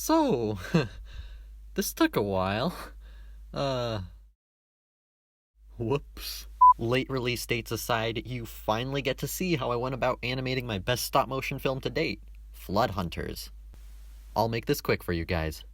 So, this took a while. Whoops. Late release dates aside, you finally get to see how I went about animating my best stop-motion film to date, Flood Hunters. I'll make this quick for you guys.